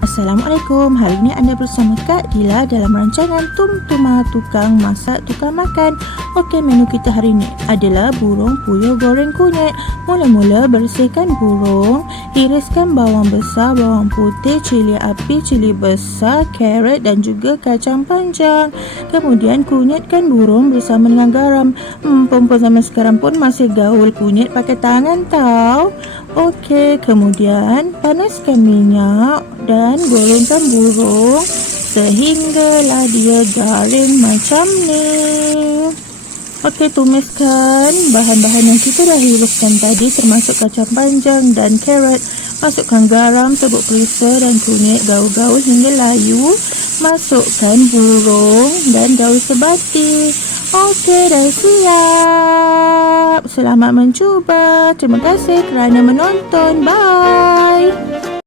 Assalamualaikum, hari ini anda bersama Kak Dila dalam rancangan Tum-Tuma Tukang Masak Tukang Makan. Okey, menu kita hari ini adalah burung puyuh goreng kunyit. Mula-mula bersihkan burung, iriskan bawang besar, bawang putih, cili api, cili besar, carrot dan juga kacang panjang. Kemudian kunyitkan burung bersama dengan garam. Perempuan zaman sekarang pun masih gaul kunyit pakai tangan tau. Okey, kemudian panaskan minyak dan gorengkan burung sehinggalah dia garing macam ni. Okey, tumiskan bahan-bahan yang kita dah iriskan tadi termasuk kacang panjang dan carrot. Masukkan garam, serbuk perisa dan kunyit, gaul-gaul hingga layu. Masukkan burung dan daun sebati. Okey, dah siap. Selamat mencuba. Terima kasih kerana menonton. Bye.